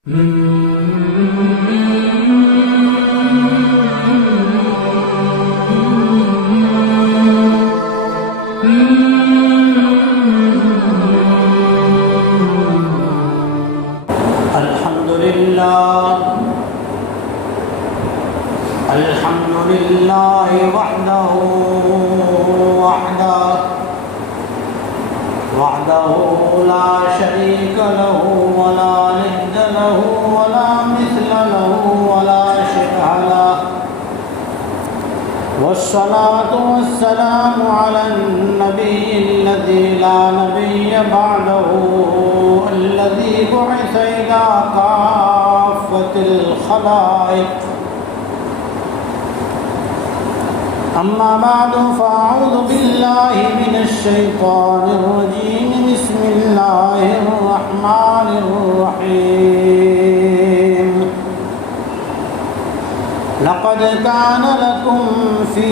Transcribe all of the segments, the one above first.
الحمد لله وحده لا شريك له ولا ند له ولا مثل له ولا شبه له والصلاة والسلام على النبي الذي لا نبي بعده الذي بعث إلى كافة الخلائق. أما بعد فأعوذ بالله من الشيطان الرجيم. بسم الله الرحمن الرحيم. لقد كان لكم في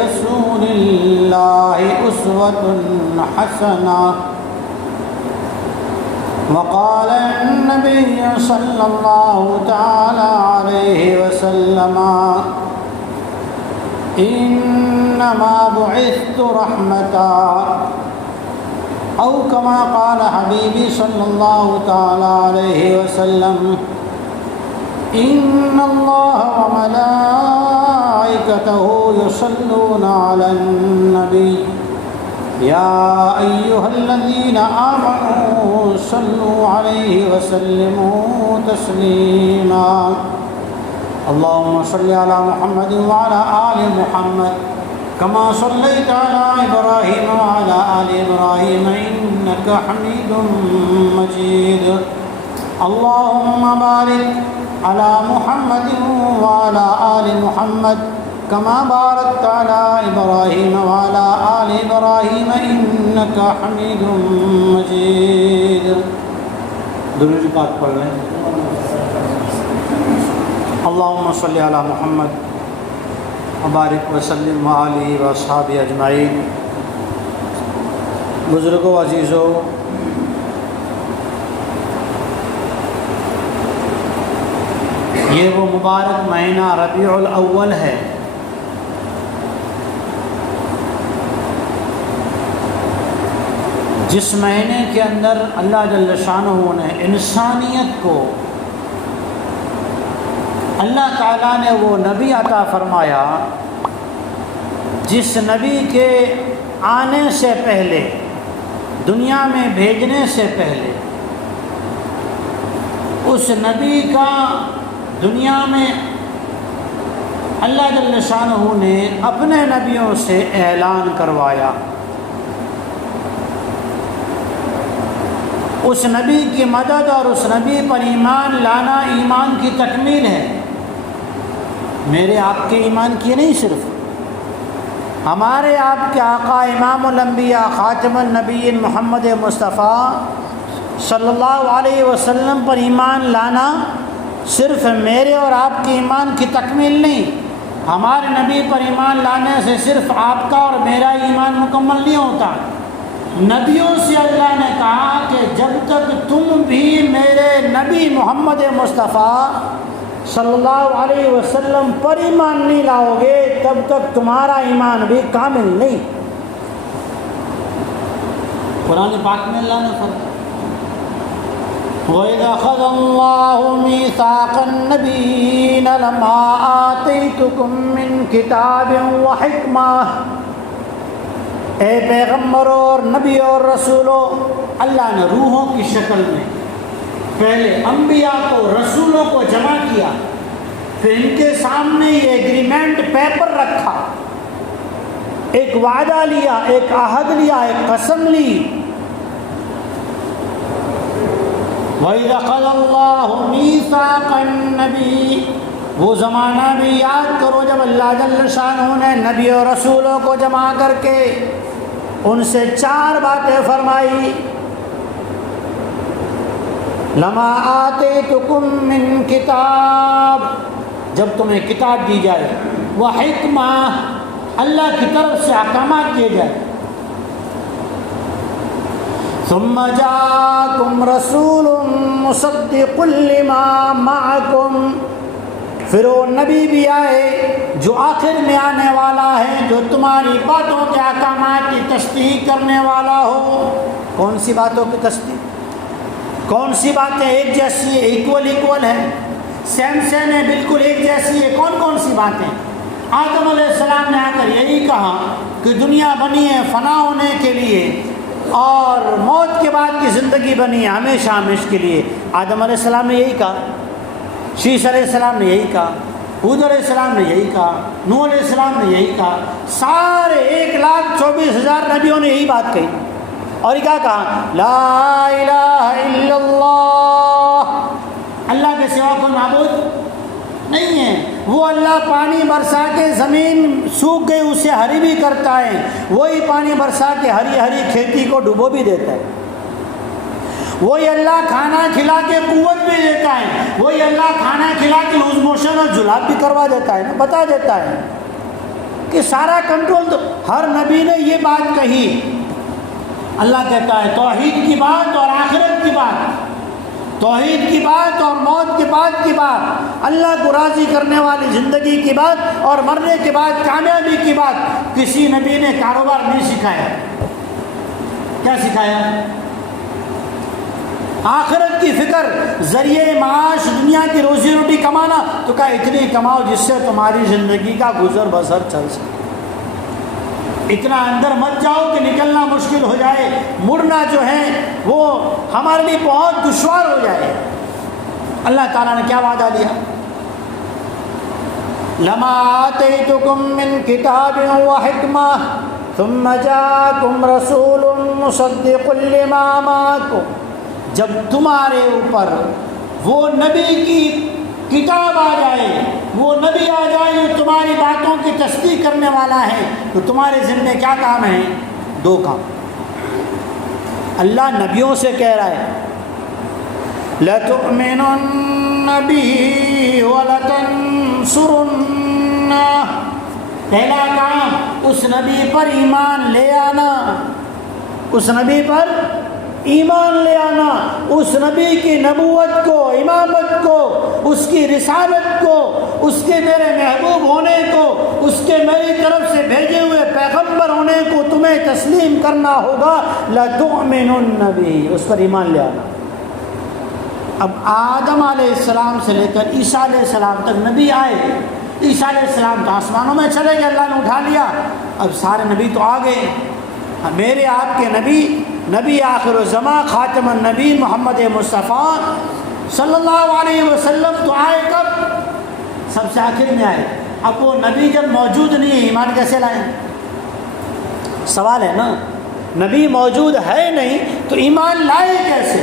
رسول الله أسوة حسنة. وقال النبي صلى الله تعالى عليه وسلم إنما بعثت رحمة أو كما قال حبيبي صلى الله تعالى عليه وسلم إن الله وملائكته يصلون على النبي يا أيها الذين آمنوا صلوا عليه وسلموا تسليما. اللهم صل على محمد وعلى آل محمد كما صليت على إبراهيم وعلى آل إبراهيم إنك حميد مجيد. اللهم بارك على محمد وعلى آل محمد كما باركت على إبراهيم وعلى آل إبراهيم إنك حميد مجيد. درود پاک پڑھ لیں. اللهم صل على محمد وبارک وسلم وآلہ واصحابہ اجمعین. بزرگوں عزیزوں، یہ وہ مبارک مہینہ ربیع الاول ہے جس مہینے کے اندر اللہ جل شانہ نے انسانیت کو اللہ تعالیٰ نے وہ نبی عطا فرمایا جس نبی کے آنے سے پہلے، دنیا میں بھیجنے سے پہلے، اس نبی کا دنیا میں اللہ جل شانہ نے اپنے نبیوں سے اعلان کروایا. اس نبی کی مدد اور اس نبی پر ایمان لانا ایمان کی تکمیل ہے. میرے آپ کے ایمان کی نہیں، صرف ہمارے آپ کے آقا امام الانبیاء خاتم النبیین محمد مصطفیٰ صلی اللہ علیہ وسلم پر ایمان لانا صرف میرے اور آپ کے ایمان کی تکمیل نہیں. ہمارے نبی پر ایمان لانے سے صرف آپ کا اور میرا ایمان مکمل نہیں ہوتا. نبیوں سے اللہ نے کہا کہ جب تک تم بھی میرے نبی محمد مصطفیٰ صلی اللہ علیہ وسلم پر ایمان نہیں لاؤ گے تب تک تمہارا ایمان بھی کامل نہیں. قرآن پاک میں اللہ نے فرمایا وَإِذْ أَخَذَ اللَّهُ مِيثَاقَ النَّبِيِّينَ لَمَا آتَيْتُكُم مِّن كِتَابٍ وَحِكْمَةٍ. اے پیغمبروں اور نبیوں اور رسولوں، اللہ نے روحوں کی شکل میں پہلے انبیاء کو، رسولوں کو جمع کیا، پھر ان کے سامنے یہ ایگریمنٹ پیپر رکھا، ایک وعدہ لیا، ایک عہد لیا، ایک قسم لی. وَإِذْ أَخَذَ اللَّهُ مِيثَاقَ النَّبِيِّ. وہ زمانہ بھی یاد کرو جب اللہ جل شانہ نے نبی اور رسولوں کو جمع کر کے ان سے 4 باتیں فرمائی. لما آتیتکم من کتاب، جب تمہیں کتاب دی جائے، وحکمہ، اللہ کی طرف سے احکامات دیے جائے. ثم جاءكم رسول مصدق لما معكم، پھر وہ نبی بھی آئے جو آخر میں آنے والا ہے، جو تمہاری باتوں کے احکامات کی تصدیق کرنے والا ہو۔ کون سی باتوں کی تصدیق؟ کون سی باتیں ایک جیسی ہے، ایکول ہے، سیم ہے، بالکل ایک جیسی ہے؟ کون سی باتیں؟ آدم علیہ السلام نے آ کر یہی کہا کہ دنیا بنی ہے فنا ہونے کے لیے، اور موت کے بعد کی زندگی بنی ہے ہمیشہ ہمیشہ کے لیے۔ آدم علیہ السلام نے یہی کہا، شیش علیہ السلام نے یہی کہا، ہود علیہ السلام نے یہی کہا، نوح علیہ السلام نے یہی کہا، سارے 1,24,000 نبیوں نے یہی بات کہی۔ اور یہ کیا کہا؟ لا الہ الا اللہ، اللہ کے سوا کوئی معبود نہیں ہے۔ وہ اللہ پانی برسا کے زمین سوکھ گئی اسے ہری بھی کرتا ہے، وہی پانی برسا کے ہری کھیتی کو ڈبو بھی دیتا ہے، وہی اللہ کھانا کھلا کے قوت بھی دیتا ہے، وہی اللہ کھانا کھلا کے لوز موشن اور جلاب بھی کروا دیتا ہے، بتا دیتا ہے کہ سارا کنٹرول۔ تو ہر نبی نے یہ بات کہی۔ اللہ کہتا ہے توحید کی بات اور آخرت کی بات، توحید کی بات اور موت کے بعد کی بات، اللہ کو راضی کرنے والی زندگی کی بات اور مرنے کے بعد کامیابی کی بات۔ کسی نبی نے کاروبار نہیں سکھایا۔ کیا سکھایا؟ آخرت کی فکر، ذریعے معاش، دنیا کی روزی روٹی کمانا۔ تو کہا اتنی کماؤ جس سے تمہاری زندگی کا گزر بسر چل سکے، اتنا اندر مت جاؤ کہ نکلنا مشکل ہو جائے، مڑنا جو ہے وہ ہمارے لیے بہت دشوار ہو جائے۔ اللہ تعالیٰ نے کیا وعدہ دیا؟ لما آتیتکم من کتاب و حکمہ ثم جاءکم رسول مصدق لما معکم، جب تمہارے اوپر وہ نبی کی کتاب آ جائے، وہ نبی آ جائے جو تمہاری باتوں کی تصدیق کرنے والا ہے، تو تمہارے ذمہ کیا کام ہے؟ 2 کام۔ اللہ نبیوں سے کہہ رہا ہے لَتُؤْمِنُنَّ بِهِ وَلَتَنْصُرُنَّهُ، پہلا کام اس نبی پر ایمان لے آنا، اس نبی پر ایمان لے آنا، اس نبی کی نبوت کو، امامت کو، اس کی رسالت کو، اس کے میرے محبوب ہونے کو، اس کے میری طرف سے بھیجے ہوئے پیغمبر ہونے کو تمہیں تسلیم کرنا ہوگا۔ لَتُؤْمِنُنَّ بِهِ، اس پر ایمان لے آنا۔ اب آدم علیہ السلام سے لے کر عیسیٰ علیہ السلام تک نبی آئے۔ عیسیٰ علیہ السلام تو آسمانوں میں چلے گئے، اللہ نے اٹھا لیا۔ اب سارے نبی تو آ گئے۔ میرے آپ کے نبی آخر الزمان خاتم النبی محمد مصطفیٰ صلی اللہ علیہ وسلم تو آئے کب؟ سب سے آخر میں آئے۔ اب وہ نبی جب موجود نہیں ہے ایمان کیسے لائیں؟ سوال ہے نا، نبی موجود ہے نہیں تو ایمان لائے کیسے؟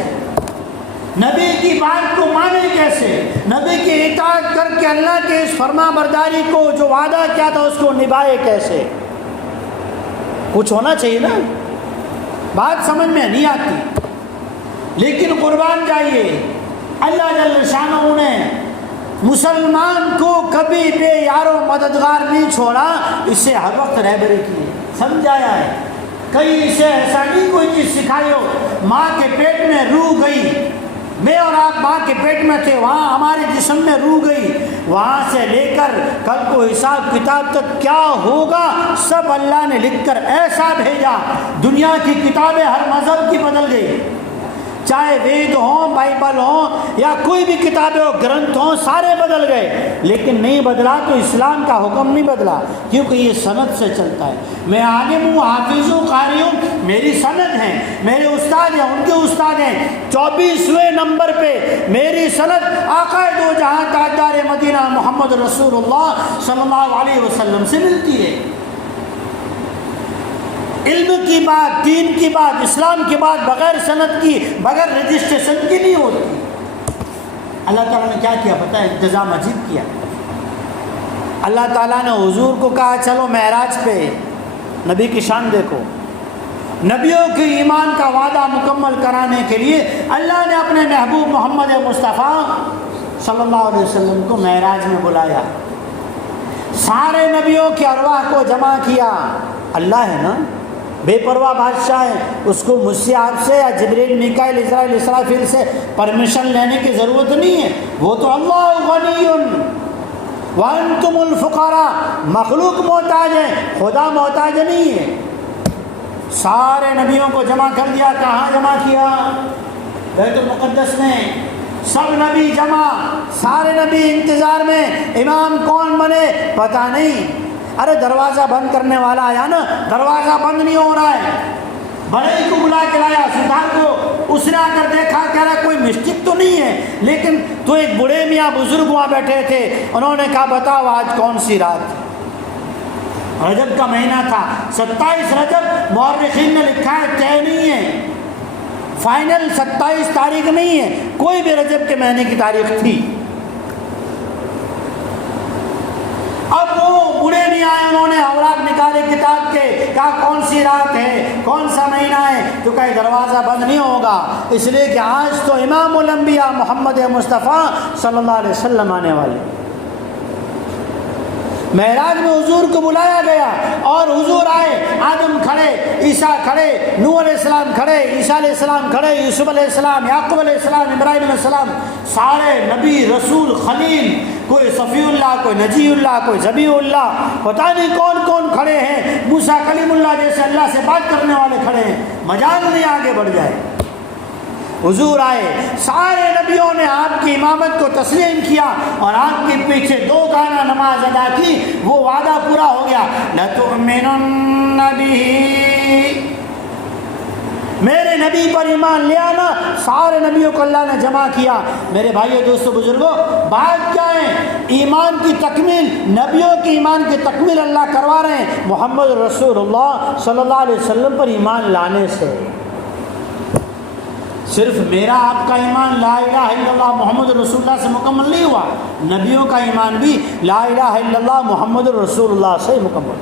نبی کی بات کو مانے کیسے؟ نبی کی اطاعت کر کے اللہ کے اس فرما برداری کو جو وعدہ کیا تھا اس کو نبھائے کیسے؟ کچھ ہونا چاہیے نا۔ بات سمجھ میں نہیں آتی، لیکن قربان جائیے اللہ جل شانہ نے مسلمان کو کبھی بے یار و مددگار نہیں چھوڑا، اس سے ہر وقت رہبری کی ہے، سمجھایا ہے۔ کہیں اسے ایسا نہیں کوئی چیز سکھائی ہو۔ ماں کے پیٹ میں روح گئی، میں اور آپ ماں کے پیٹ میں تھے، وہاں ہمارے جسم میں روح گئی، وہاں سے لے کر کل کو حساب کتاب تک کیا ہوگا سب اللہ نے لکھ کر ایسا بھیجا۔ دنیا کی کتابیں ہر مذہب کی بدل گئی، چاہے وید ہوں، بائبل ہوں یا کوئی بھی کتابیں ہو، گرنتھ ہوں، سارے بدل گئے، لیکن نہیں بدلا تو اسلام کا حکم نہیں بدلا، کیونکہ یہ سند سے چلتا ہے۔ میں عالم ہوں، حافظ ہوں، قاری ہوں، میری سند ہے، میرے استاد ہیں، ان کے استاد ہیں، 24ویں نمبر پہ میری سند آقا دو جہاں تاجدار مدینہ محمد رسول اللہ صلی اللہ علیہ وسلم سے ملتی ہے۔ علم کی بات، دین کی بات، اسلام کی بات بغیر سند کی، بغیر رجسٹریشن کی نہیں ہوتی۔ اللہ تعالیٰ نے کیا کیا پتہ ہے؟ انتظام عجیب کیا۔ اللہ تعالیٰ نے حضور کو کہا چلو معراج پہ، نبی کی شان دیکھو۔ نبیوں کے ایمان کا وعدہ مکمل کرانے کے لیے اللہ نے اپنے محبوب محمد مصطفیٰ صلی اللہ علیہ وسلم کو معراج میں بلایا، سارے نبیوں کے ارواح کو جمع کیا۔ اللہ ہے نا، بے پرواہ بادشاہ ہے، اس کو مجھ سے، آپ سے یا جبریل، میکائیل، اسرائیل، اسرافیل سے پرمیشن لینے کی ضرورت نہیں ہے، وہ تو اللہ غنی وانتم الفقراء، مخلوق محتاج ہے، خدا محتاج نہیں ہے۔ سارے نبیوں کو جمع کر دیا، کہاں جمع کیا؟ بیت المقدس میں، سب نبی جمع، سارے نبی انتظار میں، امام کون بنے پتہ نہیں۔ ارے دروازہ بند کرنے والا آیا نا، دروازہ بند نہیں ہو رہا ہے، بڑے کو بلا کے لایا سردار کو، اس نے آ کر دیکھا، کہہ رہا کوئی مسٹک تو نہیں ہے، لیکن تو ایک بوڑھے میاں بزرگ وہاں بیٹھے تھے، انہوں نے کہا بتاؤ آج کون سی رات؟ رجب کا مہینہ تھا، 27 رجب، مورخین نے لکھا ہے طے نہیں ہے، فائنل 27 تاریخ نہیں ہے، کوئی بھی رجب کے مہینے کی تاریخ تھی۔ اب وہ بوڑھے نہیں آئے، انہوں نے اوراق نکالے کتاب کے، کہا کون سی رات ہے، کون سا مہینہ ہے؟ تو کہا دروازہ بند نہیں ہوگا، اس لیے کہ آج تو امام الانبیاء محمد مصطفیٰ صلی اللہ علیہ وسلم آنے والے۔ معراج میں حضور کو بلایا گیا اور حضور آئے، آدم کھڑے، عیسیٰ کھڑے، نوح علیہ السلام کھڑے، عیسیٰ علیہ السلام کھڑے، یوسف علیہ السلام، یعقوب علیہ السلام، ابراہیم علیہ السلام، سارے نبی، رسول، خلیل، کوئی صفی اللہ، کوئی نجی اللہ، کوئی ذبیح اللہ، پتہ نہیں کون کون کھڑے ہیں، موسیٰ کلیم اللہ جیسے اللہ سے بات کرنے والے کھڑے ہیں، مجال نہیں آگے بڑھ جائے۔ حضور آئے، سارے نبیوں نے آپ کی امامت کو تسلیم کیا اور آپ کے پیچھے 2 گانا نماز ادا کی، وہ وعدہ پورا ہو گیا، لَتُؤْمِنُنَّ بِهِ، میرے نبی پر ایمان لے آنا۔ سارے نبیوں کو اللہ نے جمع کیا۔ میرے بھائیو، دوستو، بزرگوں، بات کیا ہے؟ ایمان کی تکمیل، نبیوں کی ایمان کی تکمیل اللہ کروا رہے ہیں محمد رسول اللہ صلی اللہ علیہ وسلم پر ایمان لانے سے۔ صرف میرا آپ کا ایمان لا الہ الا اللہ محمد رسول اللہ سے مکمل نہیں ہوا، نبیوں کا ایمان بھی لا الہ الا اللہ محمد رسول اللہ سے مکمل۔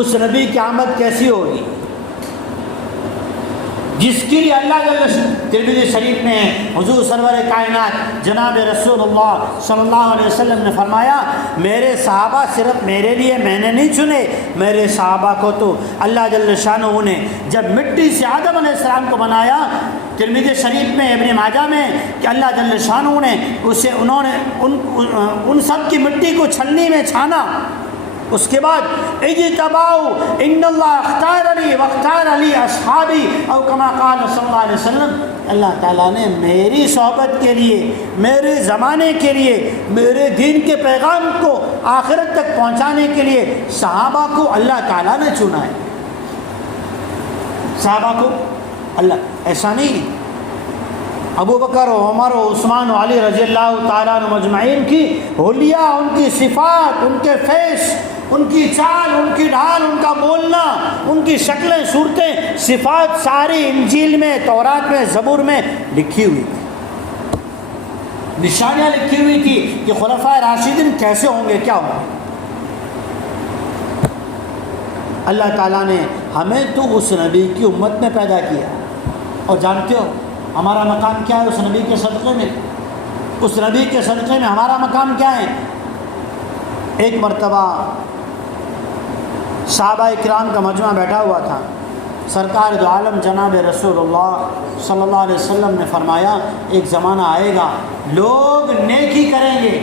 اس نبی کی آمد کیسی ہوگی جس کے لیے اللہ ترمذی شریف میں حضور سرور کائنات جناب رسول اللہ صلی اللہ علیہ وسلم نے فرمایا، میرے صحابہ صرف میرے لیے میں نے نہیں چنے، میرے صحابہ کو تو اللہ جل شانہ نے جب مٹی سے آدم علیہ السلام کو بنایا، ترمذی شریف میں، ابن ماجہ میں، کہ اللہ جل شانہ نے اسے، انہوں نے ان سب کی مٹی کو چھلنی میں چھانا، اس کے بعد اجتباؤ ان اللہ اختار علی واختار علی اصحابی او کما قال صلی اللہ علیہ وسلم، اللہ تعالیٰ نے میری صحبت کے لیے، میرے زمانے کے لیے، میرے دین کے پیغام کو آخرت تک پہنچانے کے لیے صحابہ کو اللہ تعالیٰ نے چنا ہے۔ صحابہ کو اللہ، ایسا نہیں ابو بکر و عمر و عثمان و علی رضی اللہ تعالیٰ عنہ مجمعین کی حلیہ، ان کی صفات، ان کے فیس، ان کی چال، ان کی ڈھال، ان کا بولنا، ان کی شکلیں، صورتیں، صفات ساری انجیل میں، تورات میں، زبور میں لکھی ہوئی تھی، نشانیاں لکھی ہوئی تھی کہ خلفائے راشدین کیسے ہوں گے، کیا ہوں گے۔ اللہ تعالیٰ نے ہمیں تو اس نبی کی امت میں پیدا کیا، اور جانتے ہو ہمارا مقام کیا ہے اس نبی کے صدقے میں؟ اس نبی کے صدقے میں ہمارا مقام کیا ہے؟ ایک مرتبہ صحابہ کرام کا مجمع بیٹھا ہوا تھا، سرکار دو عالم جناب رسول اللہ صلی اللہ علیہ وسلم نے فرمایا، ایک زمانہ آئے گا لوگ نیکی کریں گے،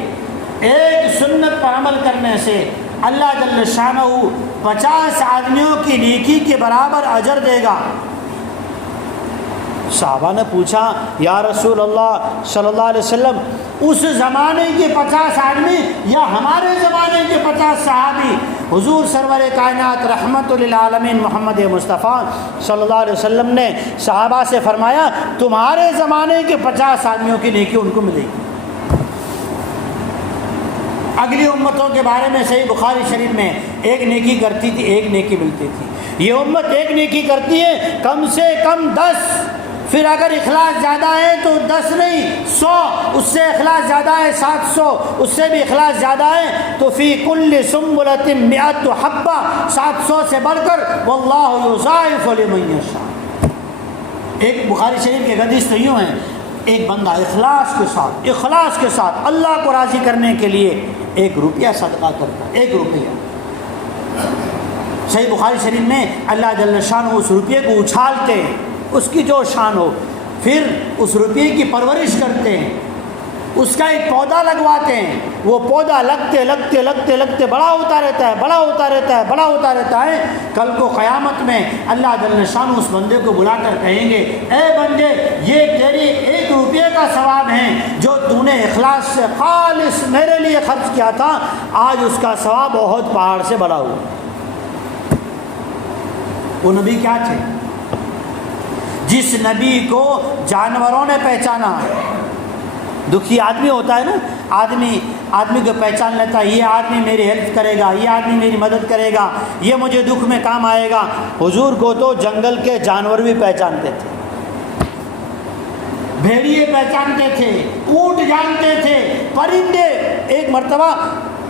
ایک سنت پر عمل کرنے سے اللہ جل شانہ 50 آدمیوں کی نیکی کے برابر اجر دے گا۔ صحابہ نے پوچھا، یا رسول اللہ صلی اللہ علیہ وسلم، اس زمانے کے 50 آدمی یا ہمارے زمانے کے 50 صحابی؟ حضور سرور کائنات رحمت للعالمین محمد مصطفیٰ صلی اللہ علیہ وسلم نے صحابہ سے فرمایا، تمہارے زمانے کے 50 آدمیوں کی نیکی ان کو ملے گی۔ اگلی امتوں کے بارے میں صحیح بخاری شریف میں ایک نیکی کرتی تھی، ایک نیکی ملتی تھی۔ یہ امت ایک نیکی کرتی ہے کم سے کم 10، پھر اگر اخلاص زیادہ ہے تو 10 نہیں 100، اس سے اخلاص زیادہ ہے 700، اس سے بھی اخلاص زیادہ ہے تو فی کل سنبلۃ 100 حبہ، 700 سے بڑھ کر واللہ یضاعف لمن یشاء۔ ایک بخاری شریف کے حدیث تو یوں ہیں، ایک بندہ اخلاص کے ساتھ اللہ کو راضی کرنے کے لیے 1 روپیہ صدقہ کرتا ہے، 1 روپیہ، صحیح بخاری شریف میں اللہ جل شانہ اس روپیے کو اچھالتے ہیں، اس کی جو شان ہو، پھر اس روپیے کی پرورش کرتے ہیں، اس کا ایک پودا لگواتے ہیں، وہ پودا لگتے لگتے لگتے لگتے بڑا ہوتا رہتا ہے، بڑا ہوتا رہتا ہے، بڑا ہوتا رہتا ہے۔ کل کو قیامت میں اللہ جل شانہ اس بندے کو بلا کر کہیں گے، اے بندے، یہ تیری 1 روپیے کا ثواب ہے جو تو نے اخلاص سے خالص میرے لیے خرچ کیا تھا، آج اس کا ثواب احد پہاڑ سے بڑا ہوا۔ وہ نبی کیا تھے؟ جس نبی کو جانوروں نے پہچانا۔ دکھی آدمی ہوتا ہے نا، آدمی کو پہچان لیتا ہے، یہ آدمی میری ہیلپ کرے گا، یہ آدمی میری مدد کرے گا، یہ مجھے دکھ میں کام آئے گا۔ حضور کو تو جنگل کے جانور بھی پہچانتے تھے، بھیڑیے پہچانتے تھے، اونٹ جانتے تھے، پرندے۔ ایک مرتبہ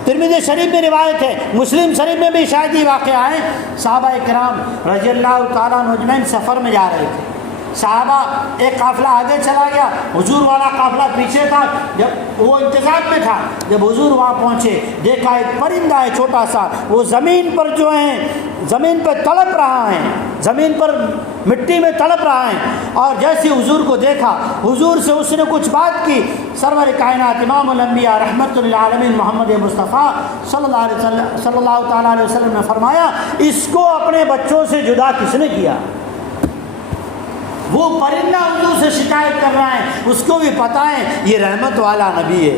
ترمذی شریف میں روایت ہے، مسلم شریف میں بھی شاید یہ واقعہ ہے، صحابہ کرام رضی اللہ تعالیٰ عنہ اجمعین سفر میں جا رہے تھے، صحابہ ایک قافلہ آگے چلا گیا، حضور والا قافلہ پیچھے تھا، جب وہ انتظار میں تھا، جب حضور وہاں پہنچے دیکھا ایک پرندہ ہے چھوٹا سا، وہ زمین پر جو ہے، زمین پہ تڑپ رہا ہے، زمین پر مٹی میں تڑپ رہا ہے، اور جیسے حضور کو دیکھا، حضور سے اس نے کچھ بات کی، سرور کائنات امام الانبیاء رحمت للعالمین محمد مصطفیٰ صلی اللہ تعالیٰ علیہ وسلم نے فرمایا، اس کو اپنے بچوں سے جدا کس نے کیا؟ وہ پرندہ حضور سے شکایت کر رہا ہے، اس کو بھی پتہ ہے یہ رحمت والا نبی ہے،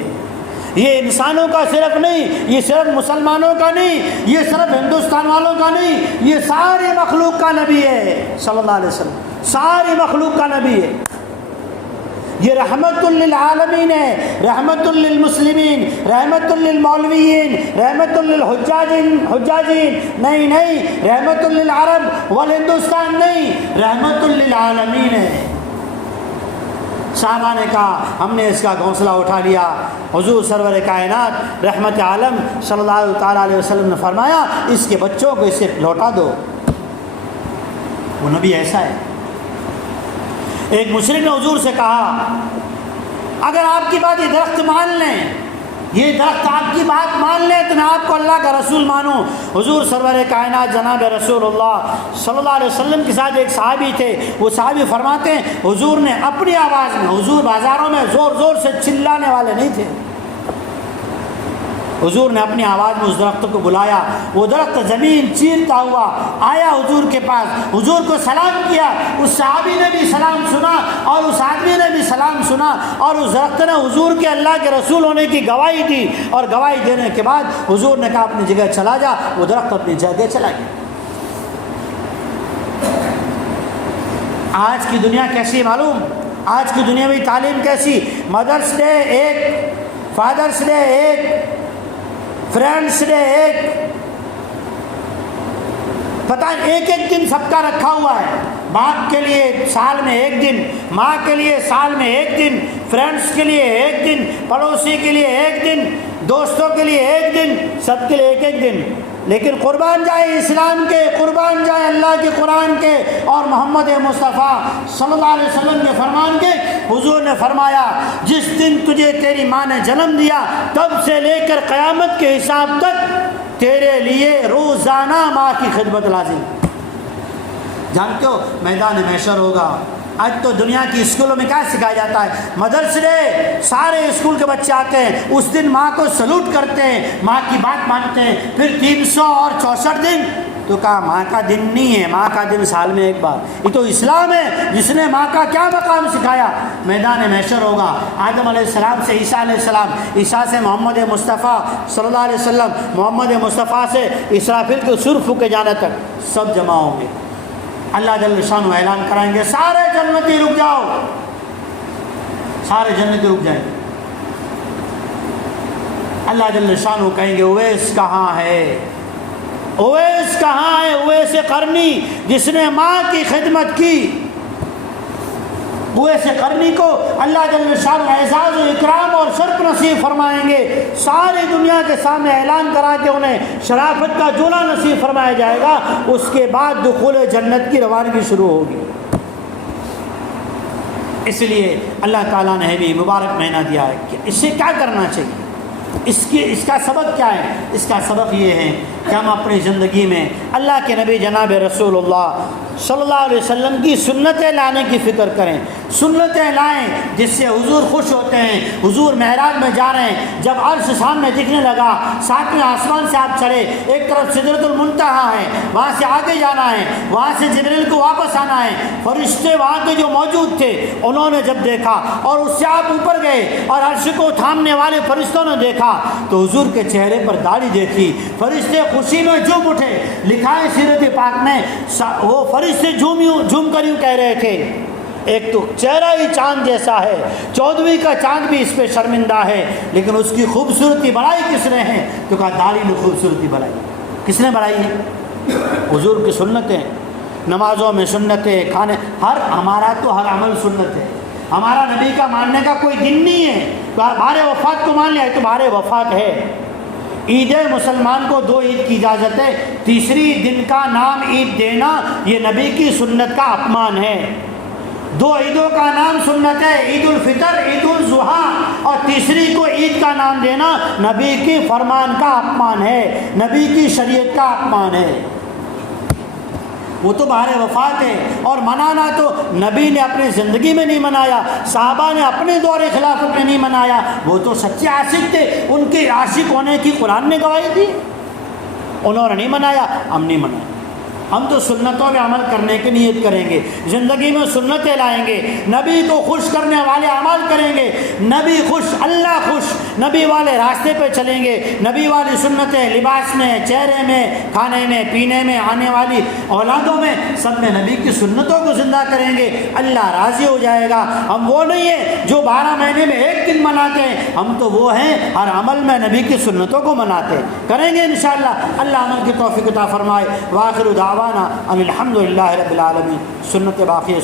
یہ انسانوں کا صرف نہیں، یہ صرف مسلمانوں کا نہیں، یہ صرف ہندوستان والوں کا نہیں، یہ ساری مخلوق کا نبی ہے صلی اللہ علیہ وسلم، ساری مخلوق کا نبی ہے، یہ رحمت للعالمین ہے، رحمت للمسلمین، رحمت للمولویین، رحمت للحجاجین، نہیں، رحمت للعرب والہندوستان نہیں، رحمت للعالمین ہے۔ صحابہ نے کہا ہم نے اس کا گھونسلہ اٹھا لیا۔ حضور سرور کائنات رحمت عالم صلی اللہ تعالیٰ علیہ وسلم نے فرمایا، اس کے بچوں کو اسے لوٹا دو۔ وہ نبی ایسا ہے۔ ایک مشرک نے حضور سے کہا، اگر آپ کی بات یہ درخت مان لیں، یہ درخت آپ کی بات مان لیں تو میں آپ کو اللہ کا رسول مانوں۔ حضور سرور کائنات جناب رسول اللہ صلی اللہ علیہ وسلم کے ساتھ ایک صحابی تھے، وہ صحابی فرماتے ہیں حضور نے اپنی آواز میں، حضور بازاروں میں زور زور سے چلانے والے نہیں تھے، حضور نے اپنی آواز میں اس درخت کو بلایا، وہ درخت زمین چیرتا ہوا آیا حضور کے پاس، حضور کو سلام کیا، اس صحابی نے بھی سلام سنا اور اس آدمی نے بھی سلام سنا، اور اس درخت نے حضور کے اللہ کے رسول ہونے کی گواہی دی، اور گواہی دینے کے بعد حضور نے کہا اپنی جگہ چلا جا، وہ درخت اپنی جگہ چلا گیا۔ آج کی دنیا کیسی معلوم؟ آج کی دنیا میں تعلیم کیسی؟ مدرس ڈے ایک، فادرس ڈے ایک، فرینڈس ڈے ایک، پتہ ایک دن سب کا رکھا ہوا ہے، باپ کے لیے سال میں 1 دن، ماں کے لیے سال میں 1 دن، فرینڈس کے لیے 1 دن، پڑوسی کے لیے 1 دن، دوستوں کے لیے 1 دن، سب کے لیے 1 دن۔ لیکن قربان جائے اسلام کے، قربان جائے اللہ کے قرآن کے اور محمد مصطفیٰ صلی اللہ علیہ وسلم کے فرمان کے، حضور نے فرمایا جس دن تجھے تیری ماں نے جنم دیا تب سے لے کر قیامت کے حساب تک تیرے لیے روزانہ ماں کی خدمت لازم۔ جانتے ہو میدان محشر ہوگا۔ آج تو دنیا کی اسکولوں میں کیا سکھایا جاتا ہے؟ مدرس ڈے، سارے اسکول کے بچے آتے ہیں، اس دن ماں کو سلوٹ کرتے ہیں، ماں کی بات مانتے ہیں، پھر 364 دن تو کہا ماں کا دن نہیں ہے، ماں کا دن سال میں 1 بار۔ یہ تو اسلام ہے جس نے ماں کا کیا مقام سکھایا۔ میدان محشر ہوگا، آدم علیہ السلام سے عیسیٰ علیہ السلام، عیسیٰ سے محمد مصطفیٰ صلی اللہ علیہ وسلم، محمد مصطفیٰ سے اسرافیل کے سر پھونکے جانے تک سب جمع ہوں گے۔ اللہ جل شانہ اعلان کرائیں گے سارے جنتی رک جاؤ، سارے جنتی رک جائیں گے۔ اللہ جل شانہ کہیں گے اویس کہاں ہے، اویس کہاں ہے، اویس قرنی جس نے ماں کی خدمت کی۔ اویس قرنی کو اللہ جل شانہ اعزاز و اکرام اور شرف نصیب فرمائیں گے، ساری دنیا کے سامنے اعلان کرا کے انہیں شرافت کا جولا نصیب فرمایا جائے گا۔ اس کے بعد دخول جنت کی روانگی شروع ہوگی۔ اس لیے اللہ تعالیٰ نے بھی مبارک مہینہ دیا ہے کہ اس سے کیا کرنا چاہیے؟ اس کا سبق کیا ہے؟ اس کا سبق یہ ہے کہ ہم اپنی زندگی میں اللہ کے نبی جناب رسول اللہ صلی اللہ علیہ وسلم کی سنتیں لانے کی فکر کریں، سنتیں لائیں جس سے حضور خوش ہوتے ہیں۔ حضور معراج میں جا رہے ہیں، جب عرش سامنے دکھنے لگا، ساتویں آسمان سے آپ چڑھے، ایک طرف سدرۃ المنتہا ہے، وہاں سے آگے جانا ہے، وہاں سے جبریل کو واپس آنا ہے۔ فرشتے وہاں کے جو موجود تھے انہوں نے جب دیکھا اور اس سے آپ اوپر گئے اور عرش کو تھامنے والے فرشتوں نے دیکھا تو حضور کے چہرے پر داڑھی دیکھی، فرشتے خوشی میں جھوم اٹھے۔ لکھا ہے سیرت پاک میں وہ فرشتے جھوم کر یوں کہہ رہے تھے، ایک تو چہرہ ہی چاند جیسا ہے، 14ویں کا چاند بھی اس پہ شرمندہ ہے، لیکن اس کی خوبصورتی بڑھائی کس نے ہے؟ تو کہا داڑھی نے خوبصورتی بڑھائی۔ کس نے بڑھائی ہے؟ حضور کی سنتیں، نمازوں میں سنتیں، کھانے، ہمارا تو ہر عمل سنت ہے۔ ہمارا نبی کا ماننے کا کوئی دن نہیں ہے، بہار وفات کو مان لیا تو بہار وفات ہے۔ عید مسلمان کو 2 عید کی اجازت ہے، تیسری دن کا نام عید دینا یہ نبی کی سنت کا اپمان ہے۔ 2 عیدوں کا نام سنت ہے، عید الفطر، عید الاضحیٰ، اور تیسری کو عید کا نام دینا نبی کی فرمان کا اپمان ہے، نبی کی شریعت کا اپمان ہے۔ وہ تو بہار وفات ہے، اور منانا تو نبی نے اپنی زندگی میں نہیں منایا، صحابہ نے اپنے دور خلافت میں نہیں منایا، وہ تو سچے عاشق تھے، ان کے عاشق ہونے کی قرآن نے گواہی دی، انہوں نے نہیں منایا، ہم نہیں منایا۔ ہم تو سنتوں میں عمل کرنے کی نیت کریں گے، زندگی میں سنتیں لائیں گے، نبی کو خوش کرنے والے عمل کریں گے، نبی خوش اللہ خوش، نبی والے راستے پہ چلیں گے، نبی والی سنتیں لباس میں، چہرے میں، کھانے میں، پینے میں، آنے والی اولادوں میں، سب میں نبی کی سنتوں کو زندہ کریں گے، اللہ راضی ہو جائے گا۔ ہم وہ نہیں ہیں جو 12 مہینے میں 1 دن مناتے ہیں، ہم تو وہ ہیں ہر عمل میں نبی کی سنتوں کو مناتے کریں گے انشاءاللہ۔ اللہ عمل کی توفیق عطا فرمائے۔ وآخر دعوانا ان الحمد للہ رب العالمین۔ سنت باقی ہے۔